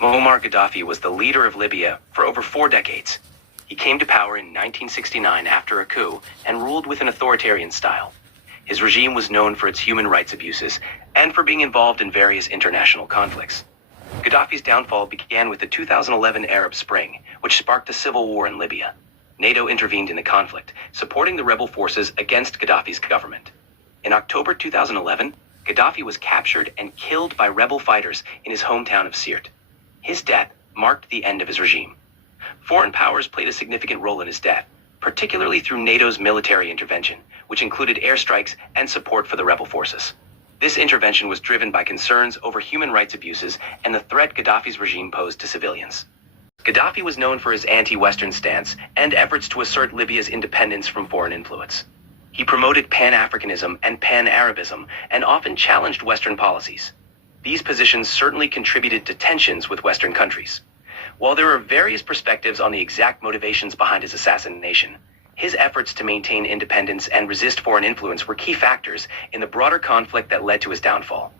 Muammar Gaddafi was the leader of Libya for over 4 decades. He came to power in 1969 after a coup and ruled with an authoritarian style. His regime was known for its human rights abuses and for being involved in various international conflicts. Gaddafi's downfall began with the 2011 Arab Spring, which sparked a civil war in Libya. NATO intervened in the conflict, supporting the rebel forces against Gaddafi's government. In October 2011, Gaddafi was captured and killed by rebel fighters in his hometown of Sirte. His death marked the end of his regime. Foreign powers played a significant role in his death, particularly through NATO's military intervention, which included airstrikes and support for the rebel forces. This intervention was driven by concerns over human rights abuses and the threat Gaddafi's regime posed to civilians. Gaddafi was known for his anti-Western stance and efforts to assert Libya's independence from foreign influence. He promoted Pan-Africanism and Pan-Arabism and often challenged Western policies. These positions certainly contributed to tensions with Western countries. While there are various perspectives on the exact motivations behind his assassination, his efforts to maintain independence and resist foreign influence were key factors in the broader conflict that led to his downfall.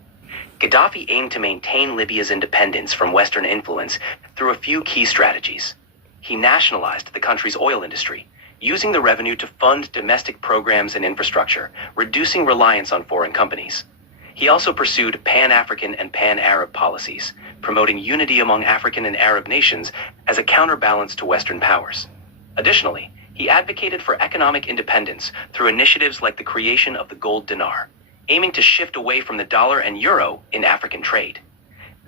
Gaddafi aimed to maintain Libya's independence from Western influence through a few key strategies. He nationalized the country's oil industry, using the revenue to fund domestic programs and infrastructure, reducing reliance on foreign companies. He also pursued Pan-African and Pan-Arab policies, promoting unity among African and Arab nations as a counterbalance to Western powers. Additionally, he advocated for economic independence through initiatives like the creation of the gold dinar, aiming to shift away from the dollar and euro in African trade.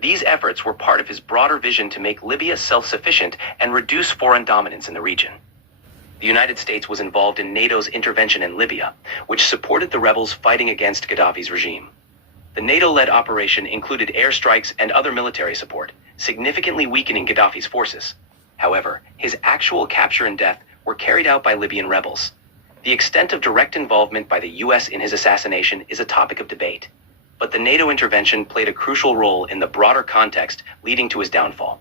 These efforts were part of his broader vision to make Libya self-sufficient and reduce foreign dominance in the region. The United States was involved in NATO's intervention in Libya, which supported the rebels fighting against Gaddafi's regime. The NATO-led operation included airstrikes and other military support, significantly weakening Gaddafi's forces. However, his actual capture and death were carried out by Libyan rebels. The extent of direct involvement by the US in his assassination is a topic of debate, but the NATO intervention played a crucial role in the broader context leading to his downfall.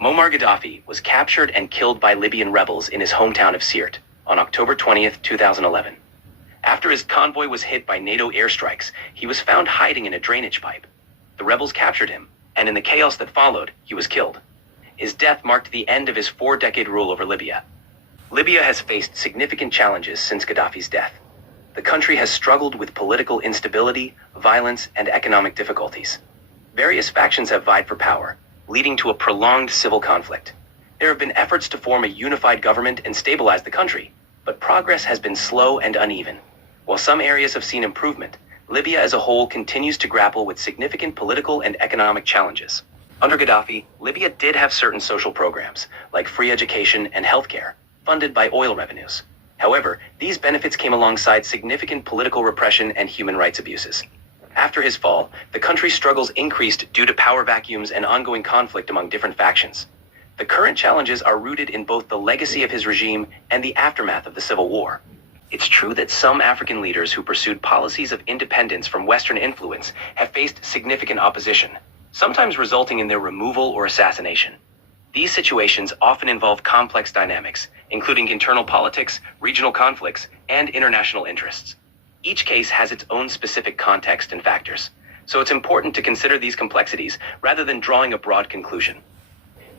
Muammar Gaddafi was captured and killed by Libyan rebels in his hometown of Sirte on October 20, 2011. After his convoy was hit by NATO airstrikes, he was found hiding in a drainage pipe. The rebels captured him, and in the chaos that followed, he was killed. His death marked the end of his 4-decade rule over Libya. Libya has faced significant challenges since Gaddafi's death. The country has struggled with political instability, violence, and economic difficulties. Various factions have vied for power, leading to a prolonged civil conflict. There have been efforts to form a unified government and stabilize the country, but progress has been slow and uneven. While some areas have seen improvement, Libya as a whole continues to grapple with significant political and economic challenges. Under Gaddafi, Libya did have certain social programs, like free education and healthcare, funded by oil revenues. However, these benefits came alongside significant political repression and human rights abuses. After his fall, the country's struggles increased due to power vacuums and ongoing conflict among different factions. The current challenges are rooted in both the legacy of his regime and the aftermath of the civil war. It's true that some African leaders who pursued policies of independence from Western influence have faced significant opposition, sometimes resulting in their removal or assassination. These situations often involve complex dynamics, including internal politics, regional conflicts, and international interests. Each case has its own specific context and factors, so it's important to consider these complexities rather than drawing a broad conclusion.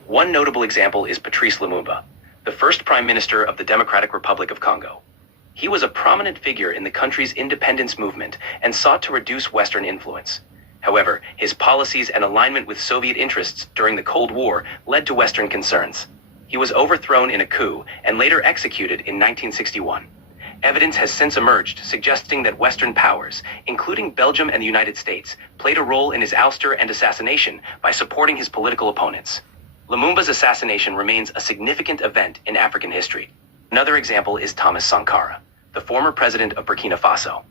One notable example is Patrice Lumumba, the first Prime Minister of the Democratic Republic of Congo. He was a prominent figure in the country's independence movement and sought to reduce Western influence. However, his policies and alignment with Soviet interests during the Cold War led to Western concerns. He was overthrown in a coup and later executed in 1961. Evidence has since emerged suggesting that Western powers, including Belgium and the United States, played a role in his ouster and assassination by supporting his political opponents. Lumumba's assassination remains a significant event in African history. Another example is Thomas Sankara, the former president of Burkina Faso.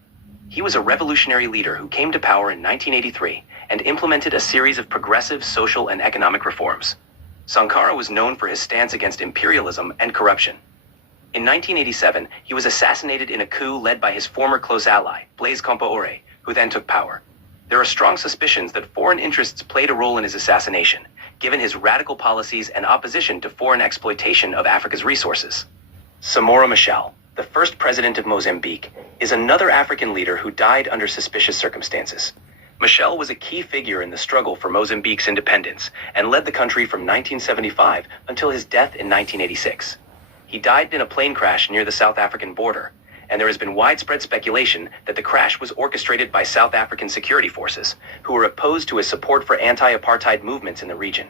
He was a revolutionary leader who came to power in 1983 and implemented a series of progressive social and economic reforms. Sankara was known for his stance against imperialism and corruption. In 1987, he was assassinated in a coup led by his former close ally, Blaise Compaoré, who then took power. There are strong suspicions that foreign interests played a role in his assassination, given his radical policies and opposition to foreign exploitation of Africa's resources. Samora Machel, the first president of Mozambique, is another African leader who died under suspicious circumstances. Michel was a key figure in the struggle for Mozambique's independence and led the country from 1975 until his death in 1986. He died in a plane crash near the South African border, and there has been widespread speculation that the crash was orchestrated by South African security forces, who were opposed to his support for anti-apartheid movements in the region.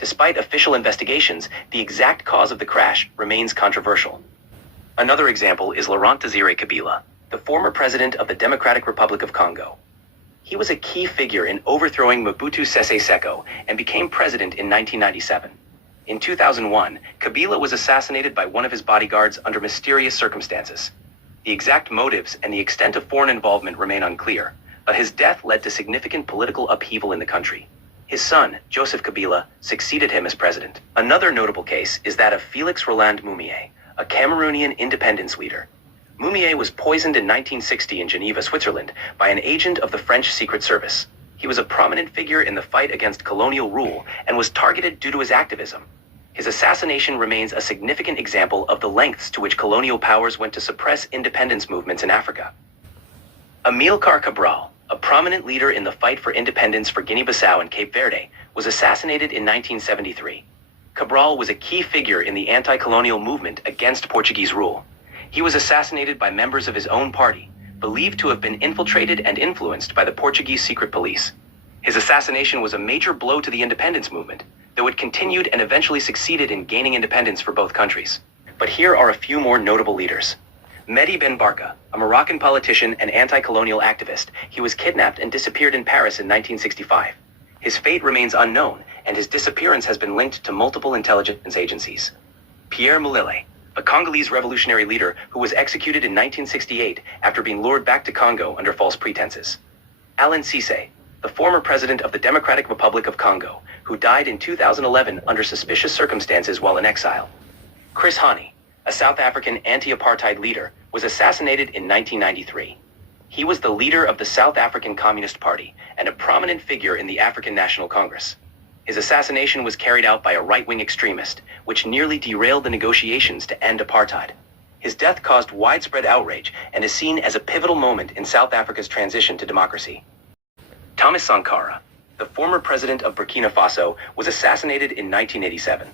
Despite official investigations, the exact cause of the crash remains controversial. Another example is Laurent Desire Kabila, the former president of the Democratic Republic of Congo. He was a key figure in overthrowing Mobutu Sese Seko and became president in 1997. In 2001, Kabila was assassinated by one of his bodyguards under mysterious circumstances. The exact motives and the extent of foreign involvement remain unclear, but his death led to significant political upheaval in the country. His son, Joseph Kabila, succeeded him as president. Another notable case is that of Félix Roland Moumié, a Cameroonian independence leader. Moumié was poisoned in 1960 in Geneva, Switzerland, by an agent of the French Secret Service. He was a prominent figure in the fight against colonial rule and was targeted due to his activism. His assassination remains a significant example of the lengths to which colonial powers went to suppress independence movements in Africa. Amilcar Cabral, a prominent leader in the fight for independence for Guinea-Bissau and Cape Verde, was assassinated in 1973. Cabral was a key figure in the anti-colonial movement against Portuguese rule. He was assassinated by members of his own party, believed to have been infiltrated and influenced by the Portuguese secret police. His assassination was a major blow to the independence movement, though it continued and eventually succeeded in gaining independence for both countries. But here are a few more notable leaders. Mehdi Ben Barka, a Moroccan politician and anti-colonial activist, he was kidnapped and disappeared in Paris in 1965. His fate remains unknown, and his disappearance has been linked to multiple intelligence agencies. Pierre Mulele, a Congolese revolutionary leader who was executed in 1968 after being lured back to Congo under false pretenses. Alain Cisse, the former president of the Democratic Republic of Congo, who died in 2011 under suspicious circumstances while in exile. Chris Hani, a South African anti-apartheid leader, was assassinated in 1993. He was the leader of the South African Communist Party and a prominent figure in the African National Congress. His assassination was carried out by a right-wing extremist, which nearly derailed the negotiations to end apartheid. His death caused widespread outrage and is seen as a pivotal moment in South Africa's transition to democracy. Thomas Sankara, the former president of Burkina Faso, was assassinated in 1987.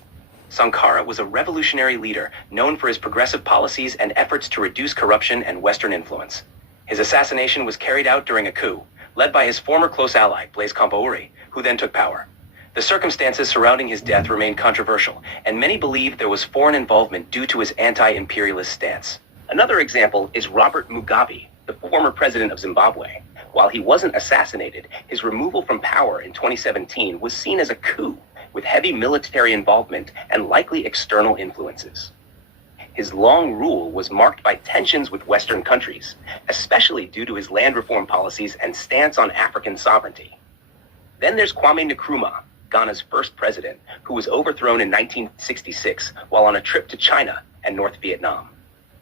Sankara was a revolutionary leader known for his progressive policies and efforts to reduce corruption and Western influence. His assassination was carried out during a coup, led by his former close ally, Blaise Compaoré, who then took power. The circumstances surrounding his death remain controversial, and many believe there was foreign involvement due to his anti-imperialist stance. Another example is Robert Mugabe, the former president of Zimbabwe. While he wasn't assassinated, his removal from power in 2017 was seen as a coup, with heavy military involvement and likely external influences. His long rule was marked by tensions with Western countries, especially due to his land reform policies and stance on African sovereignty. Then there's Kwame Nkrumah, Ghana's first president, who was overthrown in 1966 while on a trip to China and North Vietnam.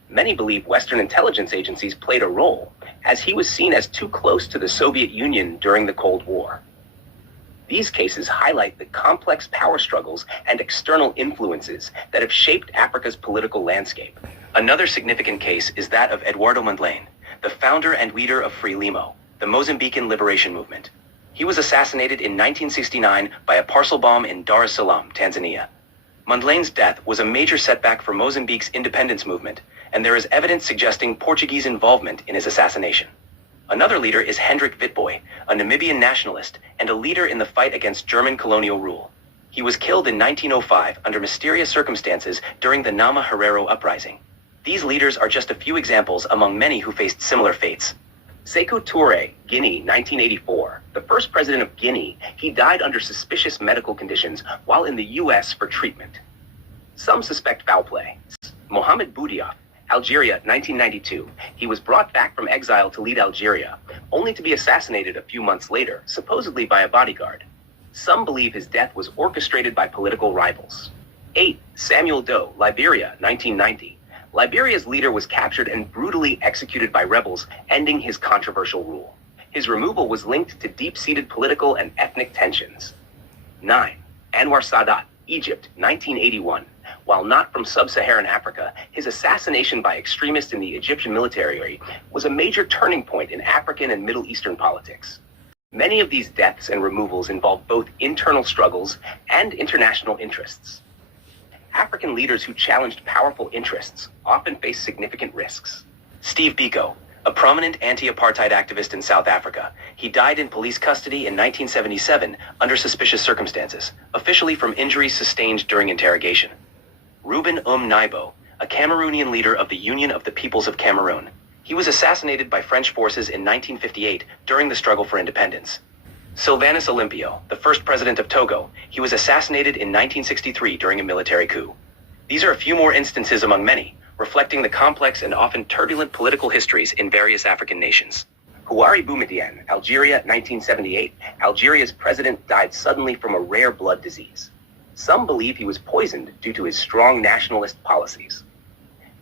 Many believe Western intelligence agencies played a role, as he was seen as too close to the Soviet Union during the Cold War. These cases highlight the complex power struggles and external influences that have shaped Africa's political landscape. Another significant case is that of Eduardo Mondlane, the founder and leader of Frelimo, the Mozambican liberation movement. He was assassinated in 1969 by a parcel bomb in Dar es Salaam, Tanzania. Mondlane's death was a major setback for Mozambique's independence movement, and there is evidence suggesting Portuguese involvement in his assassination. Another leader is Hendrik Witbooi, a Namibian nationalist and a leader in the fight against German colonial rule. He was killed in 1905 under mysterious circumstances during the Nama Herero uprising. These leaders are just a few examples among many who faced similar fates. Sekou Touré, Guinea, 1984, the first president of Guinea, he died under suspicious medical conditions while in the U.S. for treatment. Some suspect foul play. Mohamed Boudiaf, Algeria, 1992. He was brought back from exile to lead Algeria, only to be assassinated a few months later, supposedly by a bodyguard. Some believe his death was orchestrated by political rivals. 8. Samuel Doe, Liberia, 1990. Liberia's leader was captured and brutally executed by rebels, ending his controversial rule. His removal was linked to deep-seated political and ethnic tensions. 9. Anwar Sadat, Egypt, 1981. While not from sub-Saharan Africa, his assassination by extremists in the Egyptian military was a major turning point in African and Middle Eastern politics. Many of these deaths and removals involve both internal struggles and international interests. African leaders who challenged powerful interests often face significant risks. Steve Biko, a prominent anti-apartheid activist in South Africa, he died in police custody in 1977 under suspicious circumstances, officially from injuries sustained during interrogation. Reuben Naibo, a Cameroonian leader of the Union of the Peoples of Cameroon, he was assassinated by French forces in 1958 during the struggle for independence. Sylvanus Olympio, the first president of Togo, he was assassinated in 1963 during a military coup. These are a few more instances among many, reflecting the complex and often turbulent political histories in various African nations. Houari Boumediene, Algeria, 1978. Algeria's president died suddenly from a rare blood disease. Some believe he was poisoned due to his strong nationalist policies.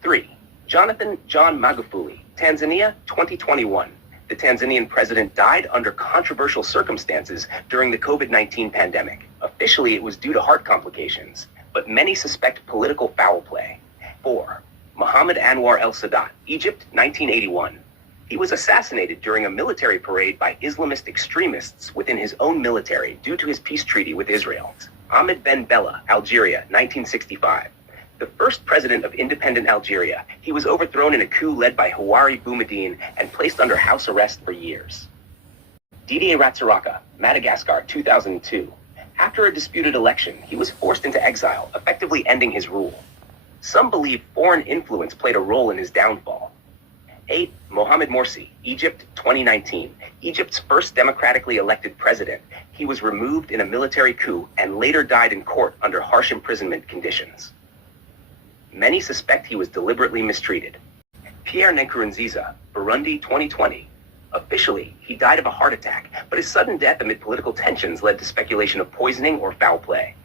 3. Jonathan John Magufuli, Tanzania, 2021. The Tanzanian president died under controversial circumstances during the COVID-19 pandemic. Officially, it was due to heart complications, but many suspect political foul play. 4. Mohammed Anwar el-Sadat, Egypt, 1981. He was assassinated during a military parade by Islamist extremists within his own military due to his peace treaty with Israel. Ahmed Ben Bella, Algeria, 1965. The first president of independent Algeria, he was overthrown in a coup led by Houari Boumediene and placed under house arrest for years. Didier Ratsiraka, Madagascar, 2002. After a disputed election, he was forced into exile, effectively ending his rule. Some believe foreign influence played a role in his downfall. 8. Mohamed Morsi, Egypt, 2019. Egypt's first democratically elected president. He was removed in a military coup and later died in court under harsh imprisonment conditions. Many suspect he was deliberately mistreated. Pierre Nkurunziza, Burundi, 2020. Officially, he died of a heart attack, but his sudden death amid political tensions led to speculation of poisoning or foul play.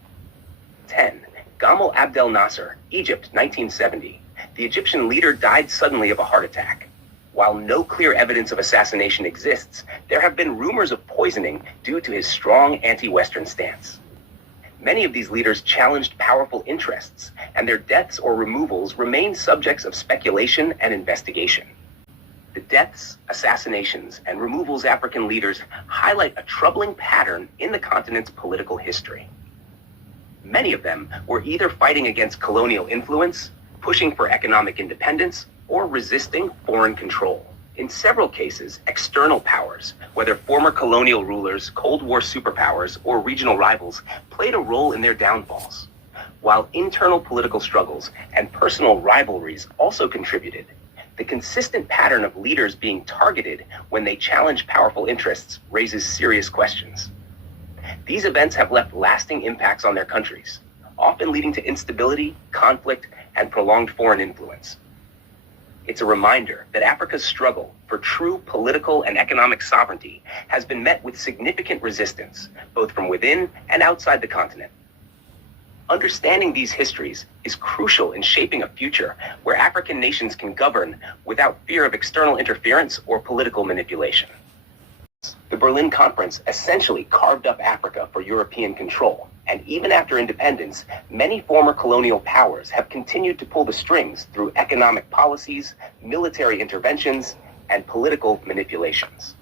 10. Gamal Abdel Nasser, Egypt, 1970. The Egyptian leader died suddenly of a heart attack. While no clear evidence of assassination exists, there have been rumors of poisoning due to his strong anti-Western stance. Many of these leaders challenged powerful interests, and their deaths or removals remain subjects of speculation and investigation. The deaths, assassinations, and removals of African leaders highlight a troubling pattern in the continent's political history. Many of them were either fighting against colonial influence, pushing for economic independence, or resisting foreign control. In several cases, external powers, whether former colonial rulers, Cold War superpowers, or regional rivals, played a role in their downfalls, while internal political struggles and personal rivalries also contributed. The consistent pattern of leaders being targeted when they challenge powerful interests raises serious questions. These events have left lasting impacts on their countries, often leading to instability, conflict, and prolonged foreign influence. It's a reminder that Africa's struggle for true political and economic sovereignty has been met with significant resistance, both from within and outside the continent. Understanding these histories is crucial in shaping a future where African nations can govern without fear of external interference or political manipulation. The Berlin Conference essentially carved up Africa for European control, and even after independence, many former colonial powers have continued to pull the strings through economic policies, military interventions, and political manipulations.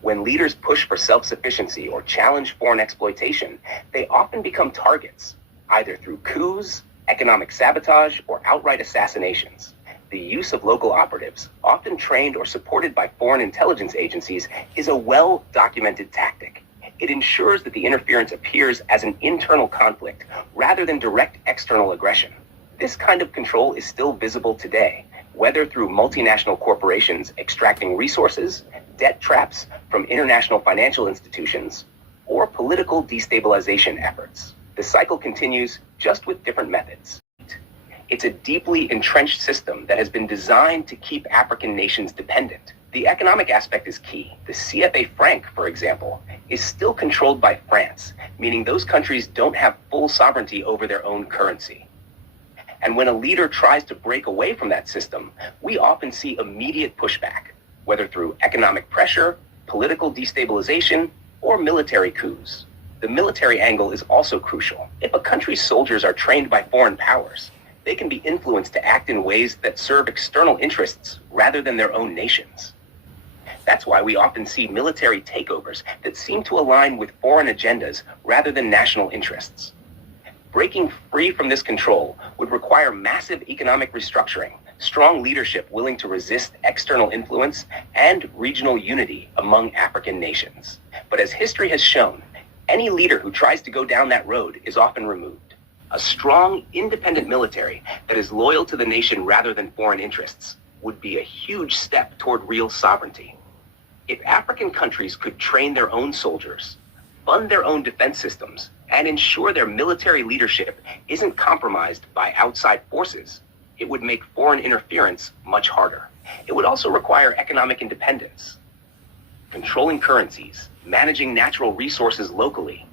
When leaders push for self-sufficiency or challenge foreign exploitation, they often become targets, either through coups, economic sabotage, or outright assassinations. The use of local operatives, often trained or supported by foreign intelligence agencies, is a well-documented tactic. It ensures that the interference appears as an internal conflict rather than direct external aggression. This kind of control is still visible today, whether through multinational corporations extracting resources, debt traps from international financial institutions, or political destabilization efforts. The cycle continues, just with different methods. It's a deeply entrenched system that has been designed to keep African nations dependent. The economic aspect is key. The CFA franc, for example, is still controlled by France, meaning those countries don't have full sovereignty over their own currency. And when a leader tries to break away from that system, we often see immediate pushback, whether through economic pressure, political destabilization, or military coups. The military angle is also crucial. If a country's soldiers are trained by foreign powers, they can be influenced to act in ways that serve external interests rather than their own nations. That's why we often see military takeovers that seem to align with foreign agendas rather than national interests. Breaking free from this control would require massive economic restructuring, strong leadership willing to resist external influence, and regional unity among African nations. But as history has shown, any leader who tries to go down that road is often removed. A strong, independent military that is loyal to the nation rather than foreign interests would be a huge step toward real sovereignty. If African countries could train their own soldiers, fund their own defense systems, and ensure their military leadership isn't compromised by outside forces, it would make foreign interference much harder. It would also require economic independence, controlling currencies, managing natural resources locally,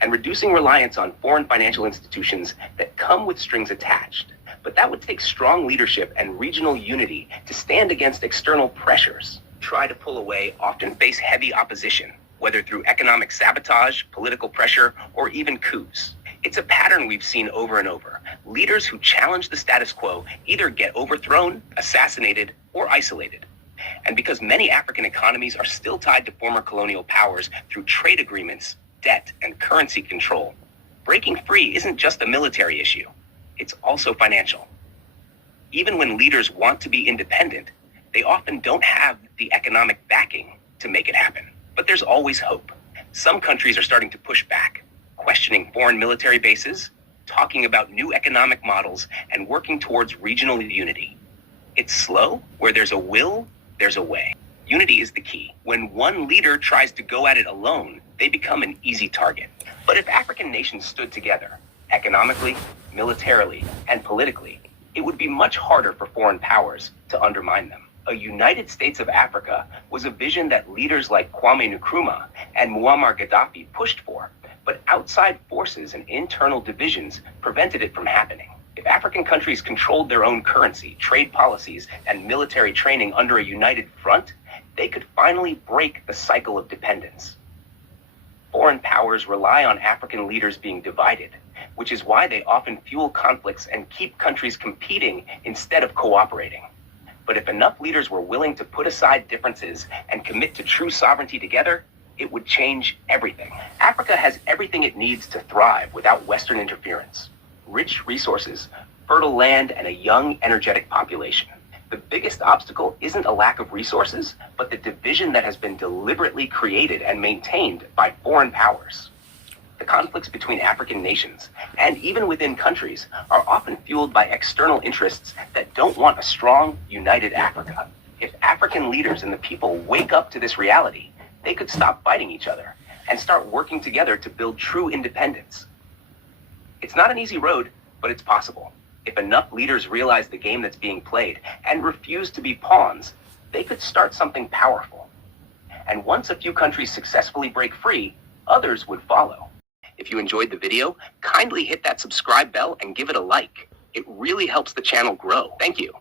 and reducing reliance on foreign financial institutions that come with strings attached. But that would take strong leadership and regional unity to stand against external pressures. Try to pull away often face heavy opposition, whether through economic sabotage, political pressure, or even coups. It's a pattern we've seen over and over. Leaders who challenge the status quo either get overthrown, assassinated, or isolated. And because many African economies are still tied to former colonial powers through trade agreements, debt, and currency control, breaking free isn't just a military issue. It's also financial. Even when leaders want to be independent, they often don't have the economic backing to make it happen. But there's always hope. Some countries are starting to push back, questioning foreign military bases, talking about new economic models, and working towards regional unity. It's slow. Where there's a will, there's a way. Unity is the key. When one leader tries to go at it alone, they become an easy target. But if African nations stood together, economically, militarily, and politically, it would be much harder for foreign powers to undermine them. A United States of Africa was a vision that leaders like Kwame Nkrumah and Muammar Gaddafi pushed for, but outside forces and internal divisions prevented it from happening. If African countries controlled their own currency, trade policies, and military training under a united front, they could finally break the cycle of dependence. Foreign powers rely on African leaders being divided, which is why they often fuel conflicts and keep countries competing instead of cooperating. But if enough leaders were willing to put aside differences and commit to true sovereignty together, it would change everything. Africa has everything it needs to thrive without Western interference. Rich resources, fertile land, and a young, energetic population. The biggest obstacle isn't a lack of resources, but the division that has been deliberately created and maintained by foreign powers. The conflicts between African nations, and even within countries, are often fueled by external interests that don't want a strong, united Africa. If African leaders and the people wake up to this reality, they could stop fighting each other and start working together to build true independence. It's not an easy road, but it's possible. If enough leaders realize the game that's being played and refuse to be pawns, they could start something powerful. And once a few countries successfully break free, others would follow. If you enjoyed the video, kindly hit that subscribe bell and give it a like. It really helps the channel grow. Thank you.